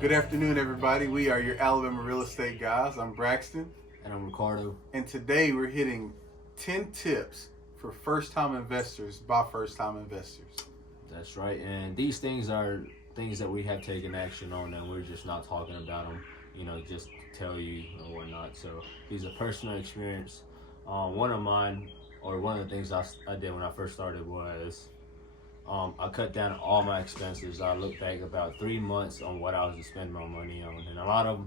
Good afternoon, everybody. We are your Alabama real estate guys. I'm Braxton, And I'm Ricardo. and today we're hitting 10 tips for first time investors by first time investors. That's right. And these things are things that we have taken action on, and we're just not talking about them, just to tell you and whatnot. So these are personal experience. One of mine, or one of the things I did when I first started was I cut down all my expenses. I looked back about 3 months on what I was spending my money on, and a lot of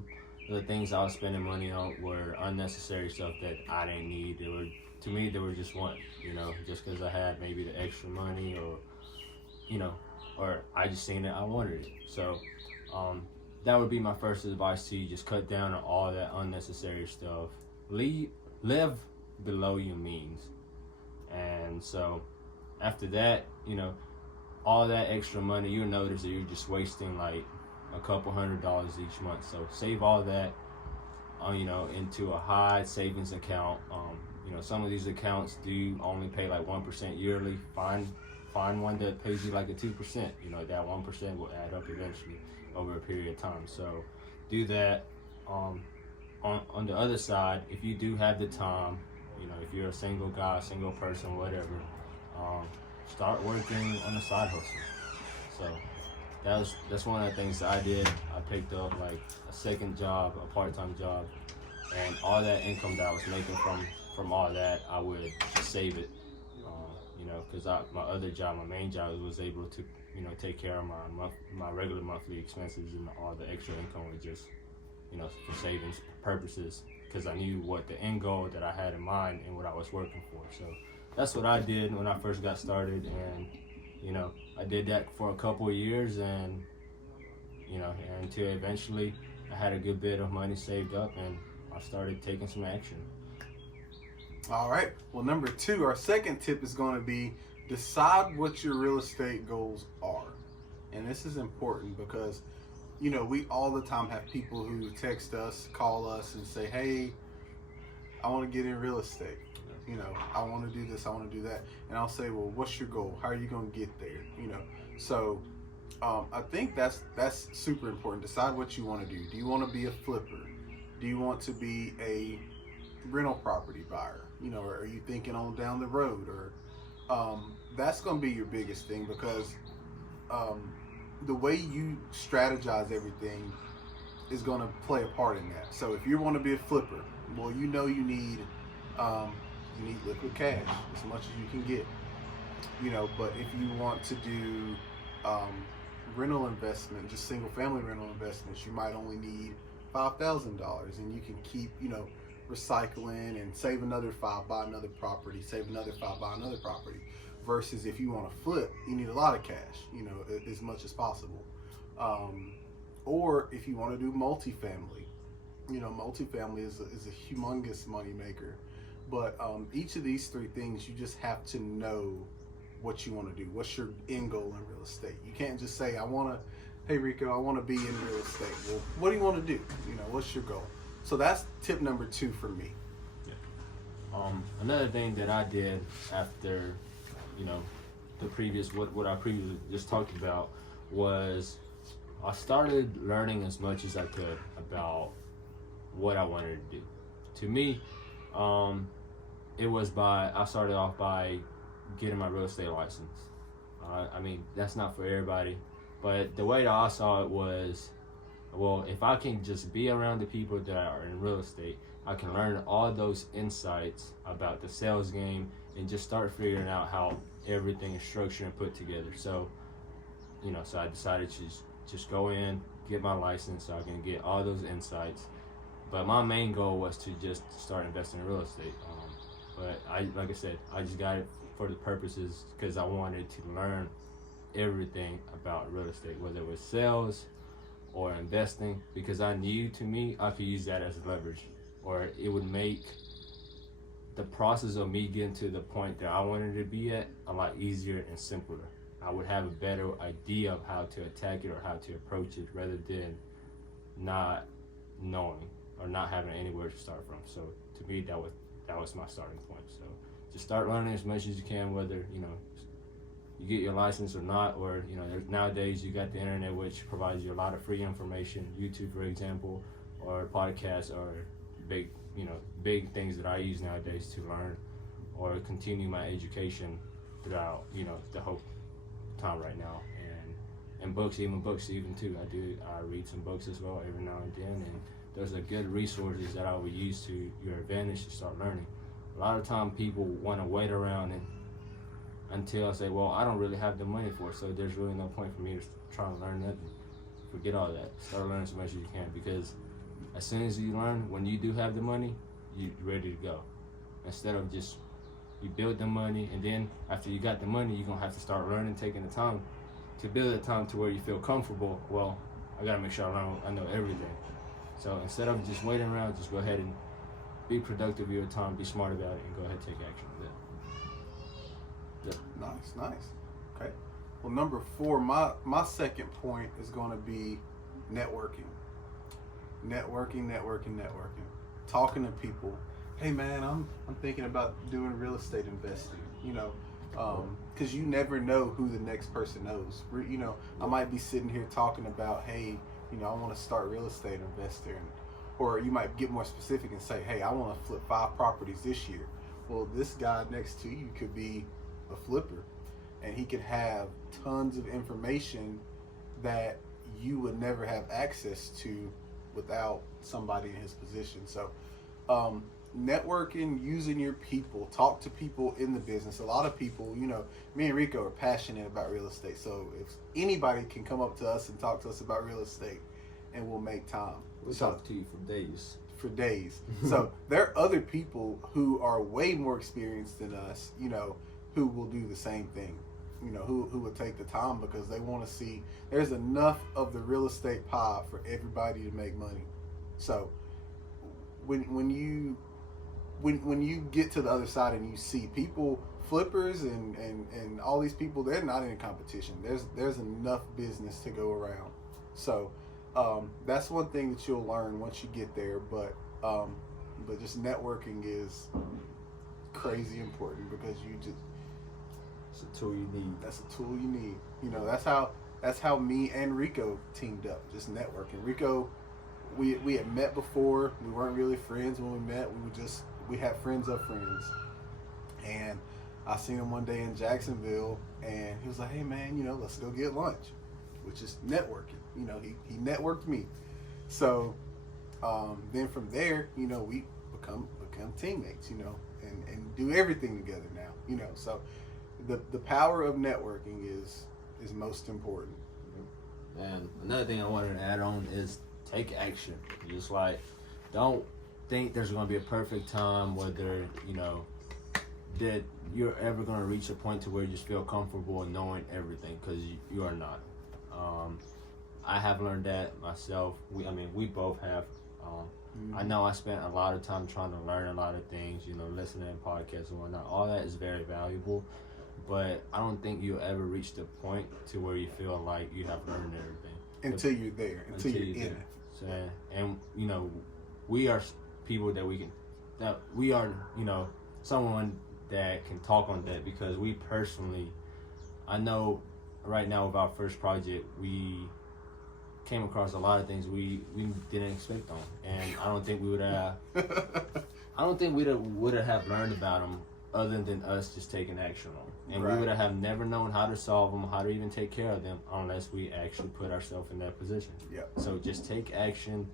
the things I was spending money on were unnecessary stuff that I didn't need. They were, to me, they were just want, just because I had maybe the extra money, or you know, or I just seen it, I wanted it. So um, that would be my first advice to you: just cut down on all that unnecessary stuff. Live below your means, and so after that, all that extra money, you'll notice that you're just wasting like a couple $100 each month. So save all that, into a high savings account. Some of these accounts do only pay like 1% yearly. Find one that pays you like a 2%. That 1% will add up eventually over a period of time. So do that. On the other side, if you do have the time, if you're a single guy, single person, whatever, um, start working on a side hustle. So that's one of the things that I did. I picked up like a second job, a part-time job, and all that income that I was making from all that, I would save it. Because my other job, my main job, was able to take care of my regular monthly expenses, and all the extra income was just for savings purposes, because I knew what the end goal that I had in mind and what I was working for. So that's what I did when I first got started, and I did that for a couple of years, and until eventually I had a good bit of money saved up, and I started taking some action. All right. Well, number two, our second tip is going to be decide what your real estate goals are. And this is important because, we all the time have people who text us, call us, and say, hey, I want to get in real estate. I want to do this, I want to do that. And I'll say, well, what's your goal? How are you going to get there? So I think that's super important. Decide what you want to do. Do you want to be a flipper? Do you want to be a rental property buyer? Or are you thinking on down the road? Or that's going to be your biggest thing, because the way you strategize everything is going to play a part in that. So if you want to be a flipper, well, you need liquid cash as much as you can get. But if you want to do rental investment, just single family rental investments, you might only need $5,000, and you can keep recycling and save another five, buy another property, save another five, buy another property. Versus if you want to flip, you need a lot of cash, as much as possible. Or if you want to do multifamily, multifamily is a humongous money maker. But each of these three things, you just have to know what you want to do. What's your end goal in real estate? You can't just say, hey Rico, I want to be in real estate. Well, what do you want to do? What's your goal? So that's tip number two for me. Yeah. Another thing that I did after, the previous what I previously just talked about, was I started learning as much as I could about what I wanted to do. To me, I started off by getting my real estate license. That's not for everybody, but the way that I saw it was, well, if I can just be around the people that are in real estate, I can learn all those insights about the sales game and just start figuring out how everything is structured and put together. So, so I decided to just go in, get my license so I can get all those insights. But my main goal was to just start investing in real estate. But like I said, I just got it for the purposes because I wanted to learn everything about real estate, whether it was sales or investing, because I knew, to me, I could use that as leverage, or it would make the process of me getting to the point that I wanted to be at a lot easier and simpler. I would have a better idea of how to attack it or how to approach it, rather than not knowing or not having anywhere to start from. So to me, that was my starting point. So just start learning as much as you can, whether you get your license or not, or there's nowadays you got the internet, which provides you a lot of free information. YouTube, for example, or podcasts, or big big things that I use nowadays to learn or continue my education throughout the whole time right now. And books even too. I read some books as well every now and then, and those are good resources that I would use to your advantage to start learning. A lot of time people want to wait around until I say, well, I don't really have the money for it, so there's really no point for me to try to learn nothing. Forget all that. Start learning as much as you can, because as soon as you learn, when you do have the money, you're ready to go. Instead of just you build the money, and then after you got the money, you're gonna have to start learning, taking the time to build the time to where you feel comfortable. Well, I gotta make sure I know everything. So instead of just waiting around, just go ahead and be productive with your time, be smart about it, and go ahead and take action with it. Nice. Okay. Well, number 4, my second point is going to be networking. Networking. Talking to people. Hey man, I'm thinking about doing real estate investing. Because you never know who the next person knows. I might be sitting here talking about, hey, I want to start real estate investing, or you might get more specific and say, hey, I want to flip 5 properties this year. Well, this guy next to you could be a flipper, and he could have tons of information that you would never have access to without somebody in his position. So networking, using your people, talk to people in the business. A lot of people, me and Rico are passionate about real estate, so if anybody can come up to us and talk to us about real estate, and we'll make time. We'll talk to you for days. So there are other people who are way more experienced than us, who will do the same thing, who will take the time, because they want to see there's enough of the real estate pie for everybody to make money. So when you get to the other side and you see people, flippers and all these people, they're not in competition. There's enough business to go around. So that's one thing that you'll learn once you get there. But just networking is crazy important, because it's a tool you need. That's a tool you need. That's how me and Rico teamed up, just networking. Rico, we had met before. We weren't really friends when we met. We had friends of friends. And I seen him one day in Jacksonville, and he was like, hey man, let's go get lunch, which is networking. He networked me. So then from there, we become teammates, and do everything together now, so the power of networking is most important. And another thing I wanted to add on is take action. Just don't think there's going to be a perfect time, whether that you're ever going to reach a point to where you just feel comfortable in knowing everything, because you are not. I have learned that myself. We both have. I know I spent a lot of time trying to learn a lot of things, listening to podcasts and whatnot. All that is very valuable, but I don't think you'll ever reach the point to where you feel like you have learned everything. Until you're there, until you're in it. So, and we are people that we are, someone that can talk on that, because we personally, I know right now with our first project, we came across a lot of things we didn't expect on, and I don't think we would have have learned about them other than us just taking action on them. And we would have never known how to solve them, how to even take care of them, unless we actually put ourselves in that position. Yeah. So just take action.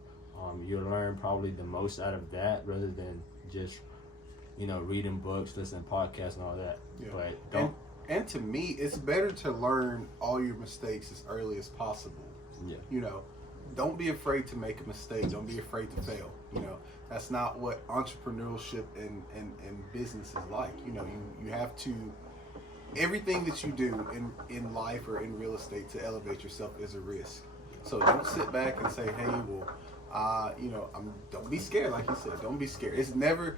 You'll learn probably the most out of that, rather than just reading books, listening to podcasts, and all that. Yeah. But don't. And to me, it's better to learn all your mistakes as early as possible. Yeah. Don't be afraid to make a mistake. Don't be afraid to fail. That's not what entrepreneurship and business is like. You have to, everything that you do in life or in real estate to elevate yourself is a risk. So don't sit back and say, hey, well, don't be scared. Like you said, don't be scared. It's never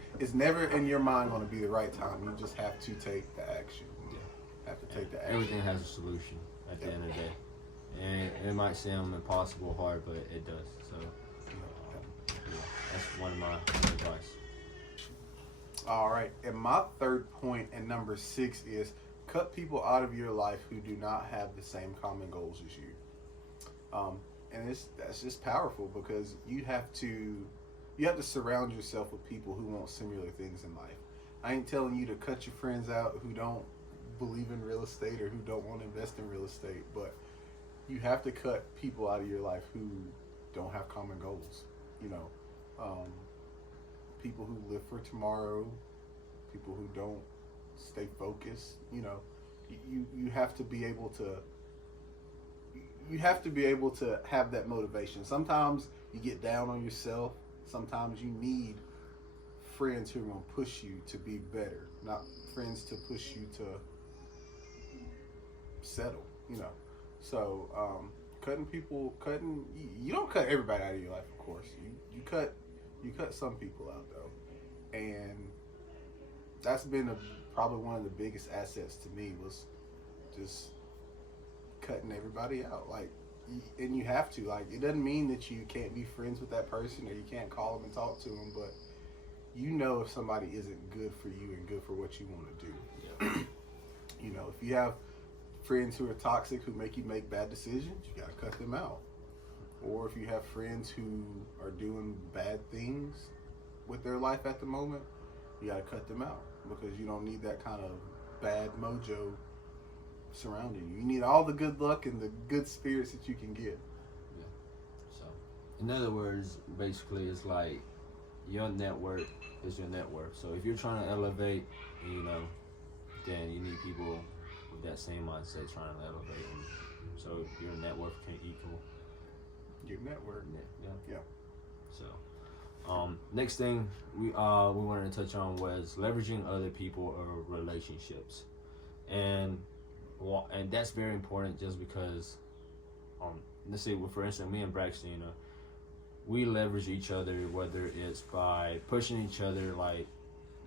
in your mind going to be the right time. You just have to take the action. Have to take the action. Everything has a solution at the end of the day. And it might sound impossible, hard, but it does. So, that's one of my advice. All right. And my third point and number 6 is cut people out of your life who do not have the same common goals as you. And that's just powerful because you have to surround yourself with people who want similar things in life. I ain't telling you to cut your friends out who don't believe in real estate or who don't want to invest in real estate, but you have to cut people out of your life who don't have common goals. You know, people who live for tomorrow, people who don't stay focused. You know, you have to be able to. You have to be able to have that motivation. Sometimes you get down on yourself. Sometimes you need friends who are going to push you to be better, not friends to push you to settle, you know. So, you don't cut everybody out of your life, of course. You cut some people out, though. And that's been probably one of the biggest assets to me was just cutting everybody out, like, and you have to, like, it doesn't mean that you can't be friends with that person or you can't call them and talk to them, but you know if somebody isn't good for you and good for what you want to do. Yeah. You know, if you have friends who are toxic who make you make bad decisions, you got to cut them out. Or if you have friends who are doing bad things with their life at the moment, you got to cut them out because you don't need that kind of bad mojo surrounding you. You need all the good luck and the good spirits that you can get. Yeah. So, in other words, basically, it's like your network is your net worth. So if you're trying to elevate, you know, then you need people with that same mindset trying to elevate. And so your net worth can equal Your network. Yeah. So, next thing we wanted to touch on was leveraging other people or relationships, and that's very important just because, let's say, for instance, me and Braxton, you know, we leverage each other, whether it's by pushing each other, like,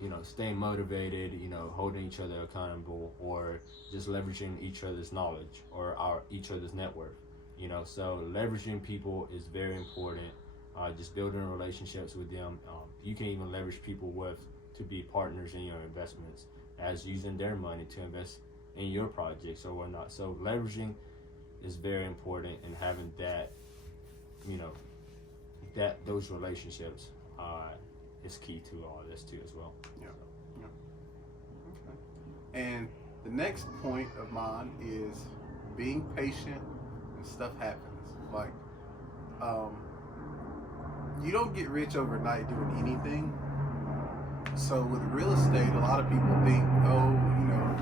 you know, staying motivated, you know, holding each other accountable, or just leveraging each other's knowledge or each other's network, you know. So leveraging people is very important. Just building relationships with them. You can even leverage people to be partners in your investments, as using their money to invest in your projects or whatnot. So leveraging is very important, and having that, you know, those relationships is key to all this too as well. Yeah. Okay. And the next point of mine is being patient and stuff happens. Like, you don't get rich overnight doing anything. So with real estate, a lot of people think, oh, you know,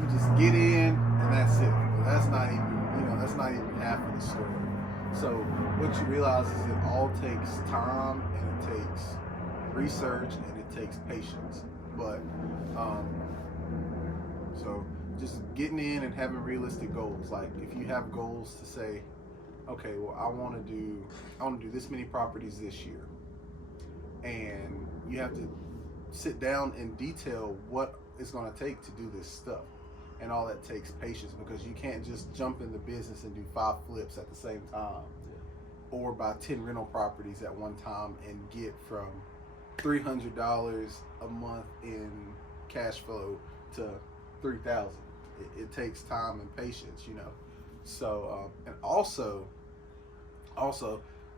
you just get in and that's it. But that's not even half of the story. So what you realize is it all takes time and it takes research and it takes patience. But so just getting in and having realistic goals. Like if you have goals to say, okay, well I want to do this many properties this year, and you have to sit down and detail what it's going to take to do this stuff. And all that takes patience, because you can't just jump in the business and do 5 flips at the same time, or buy 10 rental properties at one time and get from $300 a month in cash flow to $3,000. It takes time and patience, you know. So and also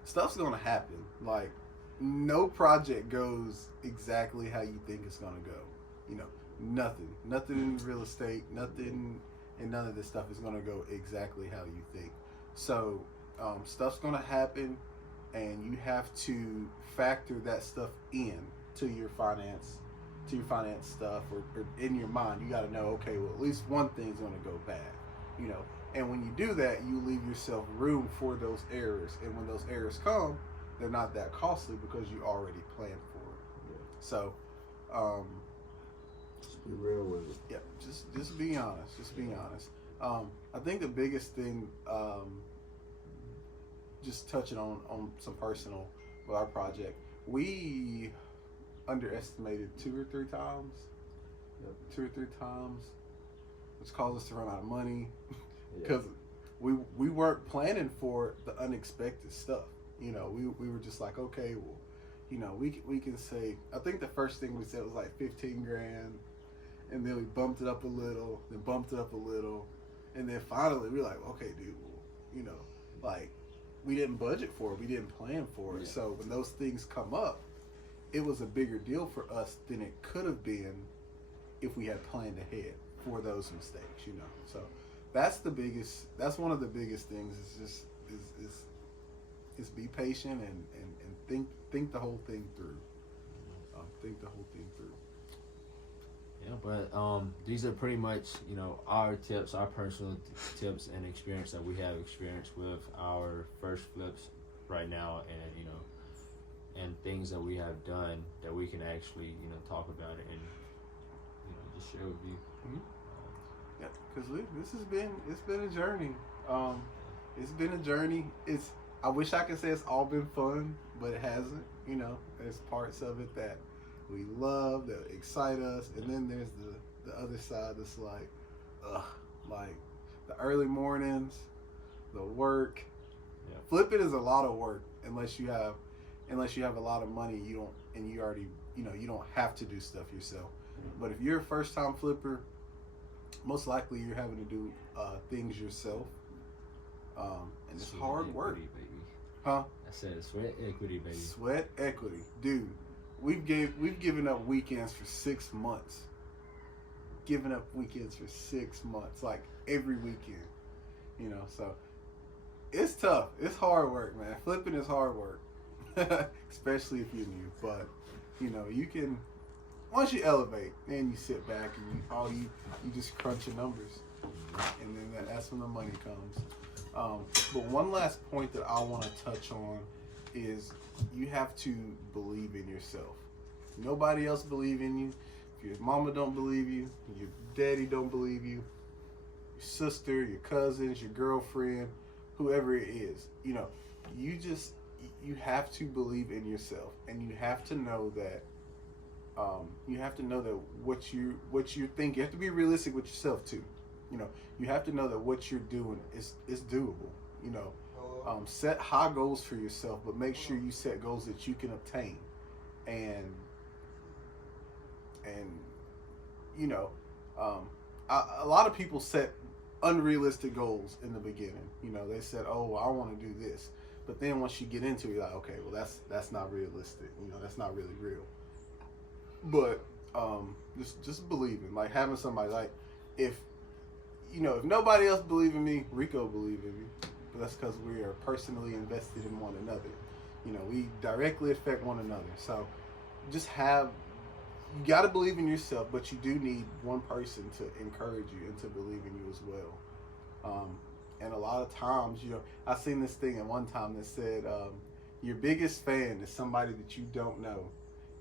stuff's gonna happen. Like, no project goes exactly how you think it's gonna go, you know. Nothing in real estate, nothing and none of this stuff is going to go exactly how you think. So stuff's going to happen, and you have to factor that stuff in to your finance stuff, or in your mind. You got to know, okay, well, at least one thing's going to go bad, you know. And when you do that, you leave yourself room for those errors, and when those errors come, they're not that costly because you already planned for it. So be real with it. yeah, just be honest. Just be honest. I think the biggest thing, just touching on some personal with our project, we underestimated 2 or 3 times. Yep. 2 or 3 times, which caused us to run out of money Yeah. because we weren't planning for the unexpected stuff. You know, we were just like, okay, well, you know, we can say, I think the first thing we said was like 15 grand. and then we bumped it up a little, then bumped it up a little, and then finally we were like, okay, dude, well, you know, like we didn't budget for it, we didn't plan for it. Yeah. So when those things come up, it was a bigger deal for us than it could have been if we had planned ahead for those mistakes, you know. So that's one of the biggest things is just is be patient and think the whole thing through. Think the whole thing through. Yeah, but these are pretty much, you know, our tips, our personal tips and experience that we have experienced with our first flips right now, and you know, and things that we have done that we can actually, you know, talk about it and, you know, just share with you. Mm-hmm. Yeah, because it's been a journey. It's been a journey. I wish I could say it's all been fun, but it hasn't. You know, there's parts of it that we love, that excite us, and then there's the other side that's like, like the early mornings, the work. Yeah. Flipping is a lot of work unless you have a lot of money. You already, you know, you don't have to do stuff yourself. But if you're a first time flipper, most likely you're having to do things yourself, and it's Sweat hard equity, work. baby. Huh? I said sweat equity, baby. Sweat equity, dude. We've given up weekends for 6 months. Given up weekends for 6 months, like every weekend. You know, so it's tough. It's hard work, man. Flipping is hard work, especially if you're new. But you know, you can once you elevate, then you sit back and you just crunch your numbers, and then that's when the money comes. But one last point that I want to touch on is you have to believe in yourself. Nobody else believe in you. If your mama don't believe you, your daddy don't believe you, your sister, your cousins, your girlfriend, whoever it is, you know, you have to believe in yourself, and you have to know that what you think, you have to be realistic with yourself too. You know, you have to know that what you're doing is doable. You know, set high goals for yourself, but make sure you set goals that you can obtain. And you know, a lot of people set unrealistic goals in the beginning. You know, they said, "Oh, I want to do this," but then once you get into it, you're like, "Okay, well, that's not realistic. You know, that's not really real." But just believing, like having somebody, like if nobody else believe in me, Rico believe in me. But that's because we are personally invested in one another. You know, we directly affect one another. So you got to believe in yourself, but you do need one person to encourage you and to believe in you as well. And a lot of times, you know, I seen this thing at one time that said, your biggest fan is somebody that you don't know,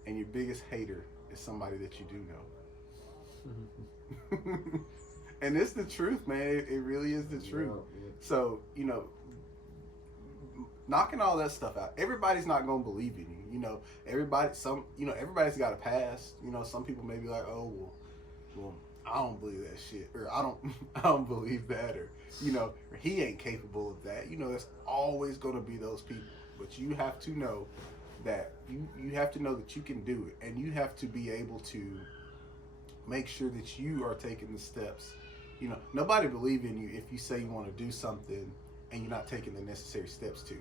and your biggest hater is somebody that you do know. And it's the truth, man. It really is the truth. Yeah. So, you know, knocking all that stuff out. Everybody's not gonna believe in you. You know, everybody's got a past. You know, some people may be like, oh, well, I don't believe that shit, or I don't believe that, or you know, or he ain't capable of that. You know, there's always gonna be those people. But you have to know that you have to know that you can do it, and you have to be able to make sure that you are taking the steps. You know, nobody believe in you if you say you want to do something and you're not taking the necessary steps to.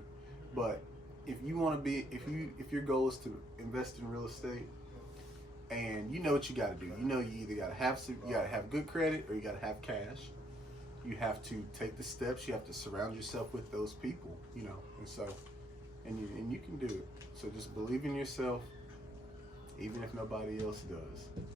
But if you want to be, if your goal is to invest in real estate, and you know what you got to do, you know you either got to have good credit or you got to have cash. You have to take the steps. You have to surround yourself with those people. You know, and so, and you can do it. So just believe in yourself, even if nobody else does.